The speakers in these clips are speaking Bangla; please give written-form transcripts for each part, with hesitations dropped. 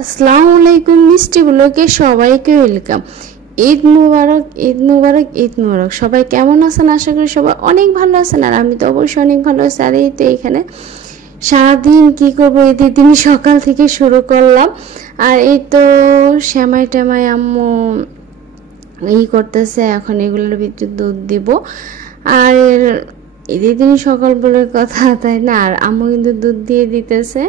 আসসালামু আলাইকুম মিষ্টি ব্লগে সবাইকে ওয়েলকাম। ঈদ মুবারক, ঈদ মুবারক, ঈদ মুবারক। সবাই কেমন আছেন? আশা করি সবাই অনেক ভালো আছেন, আর আমি তো অবশ্যই অনেক ভালো আছি। আর এই তো এখানে সারাদিন কি করবো, ঈদের দিন সকাল থেকে শুরু করলাম। আর এই তো শ্যামাই ট্যামাই আম্মু করতেছে, এখন এগুলোর ভিতরে দুধ দিব। আর ঈদের দিন সকাল বলে কথা, তাই না? আর আম্মু কিন্তু দুধ দিয়ে দিতেছে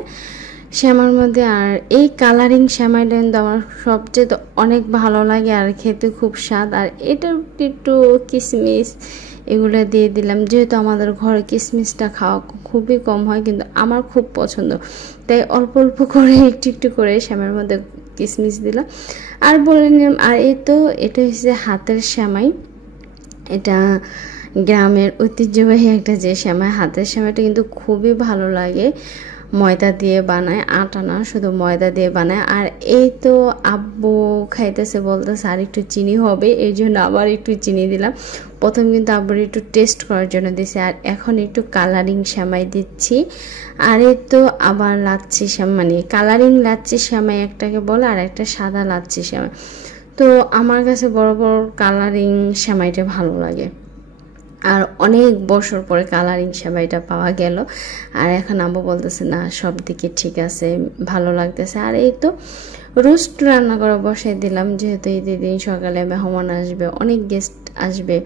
শ্যামার মধ্যে। আর এই কালারিং শ্যামাইটা কিন্তু আমার সবচেয়ে অনেক ভালো লাগে, আর খেতে খুব স্বাদ। আর এটা একটু কিশমিশ এগুলো দিয়ে দিলাম, যেহেতু আমাদের ঘরে কিশমিশটা খাওয়া খুবই কম হয়, কিন্তু আমার খুব পছন্দ, তাই অল্প অল্প করে একটু একটু করে শ্যামার মধ্যে কিশমিশ দিলাম। আর বলে নিলাম, আর এই তো এটা হচ্ছে হাতের শ্যামাই। এটা গ্রামের ঐতিহ্যবাহী একটা যে শ্যামাই, হাতের শ্যামাইটা কিন্তু খুবই ভালো লাগে। ময়দা দিয়ে বানায়, আটা না, শুধু ময়দা দিয়ে বানায়। আর এই তো আব্বু খাইতেছে, বলতেছে আর একটু চিনি হবে, এই জন্য আবার একটু চিনি দিলাম। প্রথম কিন্তু আব্বুর একটু টেস্ট করার জন্য দিছি, আর এখন একটু কালারিং শ্যামাই দিচ্ছি। আর এই তো আবার লাচ্ছি মানে কালারিং লাচ্ছি শ্যামাই একটাকে বলে, আর একটা সাদা লাচ্ছি শ্যামাই। তো আমার কাছে বড় বড় কালারিং শ্যামাইটা ভালো লাগে, আর অনেক বছর পরে কালারিং সেমাইটা পাওয়া গেল। আর এখন আব্বু বলতেছে না, সব দিকে ঠিক আছে, ভালো লাগতেছে। আর এই তো রোস্ট রান্না করে বসাই দিলাম, যেহেতু ঈদের দিন সকালে মেহমান আসবে, অনেক গেস্ট আসবে।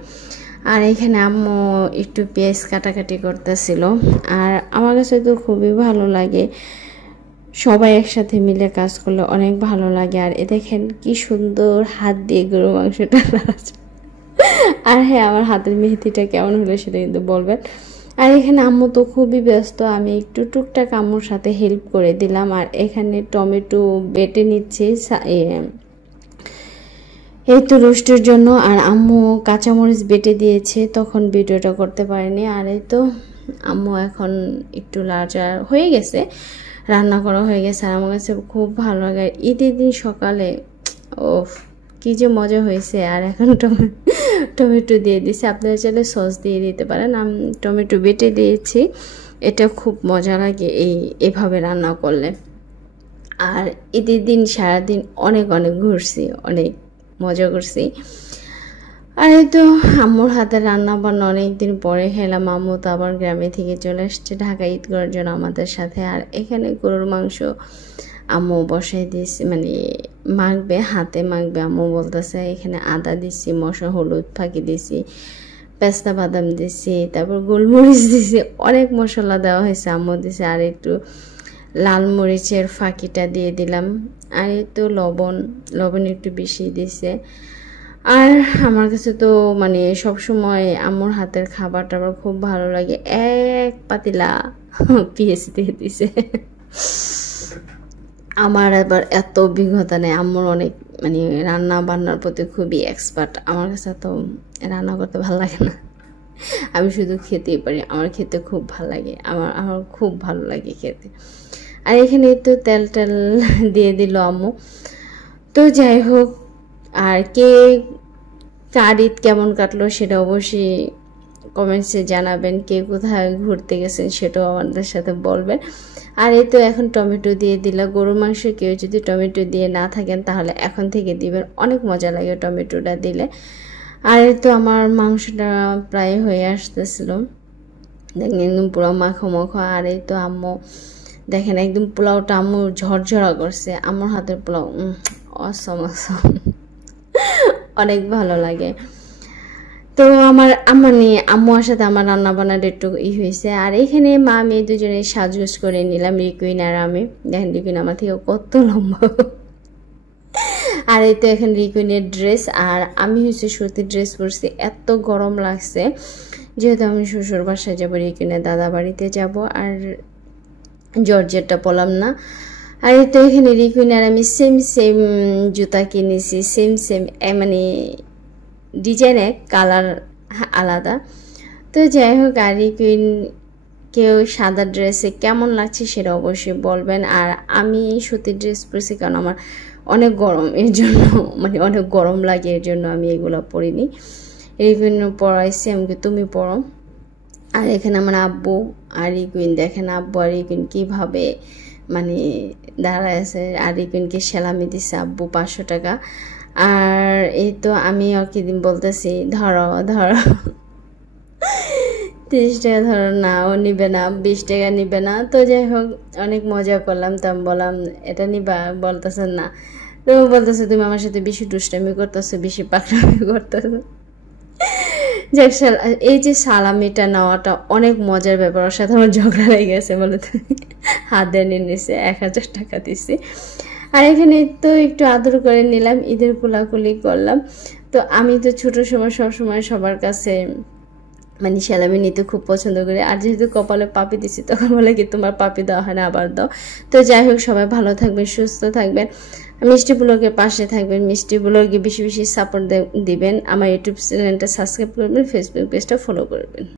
আর এখানে আম্মু একটু পেঁয়াজ কাটাকাটি করতেছিল। আর আমার কাছে তো খুবই ভালো লাগে, সবাই একসাথে মিলে কাজ করলে অনেক ভালো লাগে। আর এ দেখেন কি সুন্দর হাত দিয়ে গরু মাংসটা নাড়াচ্ছে। আর হ্যাঁ, আমার হাতের মেহেদিটা কেমন হলো সেটা কিন্তু বলবেন। আর এখানে আম্মু তো খুবই ব্যস্ত, আমি একটু টুকটাক আম্মুর সাথে হেল্প করে দিলাম। আর এখানে টমেটো বেটে নিচ্ছি এই তো রোস্টের জন্য। আর আম্মু কাঁচামরিচ বেটে দিয়েছে, তখন ভিডিওটা করতে পারিনি। আর এই তো আম্মু এখন একটু লাড়াচাড়া হয়ে গেছে, রান্না করা হয়ে গেছে। আর আমার কাছে খুব ভালো লাগে ঈদের দিন সকালে, ও কি যে মজা হয়েছে। আর এখন টমেটো দিয়ে দিয়েছি, আপনারা চাইলে সস দিয়ে দিতে পারেন, আমি টমেটো বেটে দিয়েছি। এটা খুব মজা লাগে এভাবে রান্না করলে। আর ঈদের দিন সারাদিন অনেক অনেক ঘুরছি, অনেক মজা করছি। আর এই তো আম্মুর হাতে রান্না বান্না অনেকদিন পরে খেলাম। আম্মু তো আবার গ্রামে থেকে চলে আসছে ঢাকা ঈদ করার জন্য আমাদের সাথে। আর এখানে গরুর মাংস আম্মু বসাই দিয়েছি, মানে মাখবে, হাতে মাখবে। আম্মু বলতেছে এখানে আদা দিছি, মশলা হলুদ ফাঁকি দিছি, পেস্তা বাদাম দিছি, তারপর গোলমরিচ দিছি, অনেক মশলা দেওয়া হয়েছে আম্মু দিছে। আর একটু লাল মরিচের ফাঁকিটা দিয়ে দিলাম। আর একটু লবণ একটু বেশি দিছে। আর আমার কাছে তো মানে সবসময় আম্মুর হাতের খাবার টাবার খুব ভালো লাগে। এক পাতিলা পেঁয়াজ দিয়ে দিছে। আমার আবার এত অভিজ্ঞতা নেই, আম্মুর অনেক মানে রান্না বান্নার প্রতি খুবই এক্সপার্ট। আমার কাছে তো রান্না করতে ভালো লাগে না, আমি শুধু খেতেই পারি, আমার খেতে খুব ভালো লাগে, আমার খুব ভালো লাগে খেতে। আর এখানে তো তেল দিয়ে দিল আম্মু। তো যাই হোক, আর কার ঈদ কেমন কাটলো সেটা অবশ্যই কমেন্টসে জানাবেন, কে কোথায় ঘুরতে গেছেন সেটাও আমাদের সাথে বলবেন। আর এই তো এখন টমেটো দিয়ে দিলাম। গরুর মাংস কেউ যদি টমেটো দিয়ে না থাকেন তাহলে এখন থেকে দিবেন, অনেক মজা লাগে টমেটোটা দিলে। আর এই তো আমার মাংসটা প্রায় হয়ে আসতেছিল, দেখেন একদম পুরো মাখো মাখো। আর এই তো আম্মু দেখেন একদম পোলাওটা আম্মু ঝরঝরা করছে। আম্মুর হাতের পোলাও অসম অনেক ভালো লাগে। তো মানে আম্মুর সাথে আমার রান্না বান্নার একটু হয়েছে। আর এখানে মা মেয়ে দুজনে সাজগোজ করে নিলাম, রিকুইন আর আমি। দেখেন রিকুইন আমার থেকে কত লম্বা। আর এই তো এখন রিকুইনের ড্রেস, আর আমি হচ্ছে সত্যি ড্রেস পরছি, এত গরম লাগছে। যেহেতু আমি শ্বশুর বাসায় যাবো, রিকুইনের দাদা বাড়িতে যাব, আর জর্জেটটা পরলাম না। আর এই তো এখানে রিকুইনের আমি সেম জুতা কিনেছি, সেম মানে ডিজাইনে কালার আলাদা। তো যাই হোক, আর রিকুইন কেউ সাদা ড্রেসে কেমন লাগছে সেটা অবশ্যই বলবেন। আর আমি সুতির ড্রেস পরেছি কারণ আমার অনেক গরম, এর জন্য মানে অনেক গরম লাগে, এর জন্য আমি এগুলো পরিনি। রিকুইন পরাইছি আমাকে, তুমি পরো। আর এখানে আমার আব্বু আর রিকুইন, দেখেন আব্বু আর রিকুইন কীভাবে মানে দাঁড়ায় আছে। আর রিপিনকে সেলামি দিছে আব্বু 500 টাকা। আর এই তো আমি ওকে দিন বলতেছি ধরো ধরো 30 টাকা ধরো, না ও নিবে না, 20 টাকা নিবে না। তো যাই হোক অনেক মজা করলাম। তো আমি বললাম এটা নিবা, বলতেছে না। তো বলতেছে তুমি আমার সাথে বেশি দুষ্টামি করতেছো, বেশি পাকড়ামি করতেছো। যাক, এই যে সালামিটা নেওয়াটা অনেক মজার ব্যাপার। ওর সাথে আমার ঝগড়া লেগে গেছে বলে তুমি হাত দিয়ে নিয়ে নিছে, 1000 টাকা দিছি। আর এখানে তো একটু আদর করে নিলাম, ঈদের কোলাকুলি করলাম। তো আমি তো ছোট সময় সবসময় সবার কাছে মানে সেলামি নিতে খুব পছন্দ করি। আর যেহেতু কপালে পাপি দিছি তখন বলে কি তোমার পাপি দেওয়া হয় না, আবার দাও। তো যাই হোক সবাই ভালো থাকবেন, সুস্থ থাকবেন, মিষ্টি ব্লগের পাশে থাকবেন, মিষ্টি ব্লগে বেশি বেশি সাপোর্ট দিবেন। আমার ইউটিউব চ্যানেলটা সাবস্ক্রাইব করবেন, ফেসবুক পেজটা ফলো করবেন।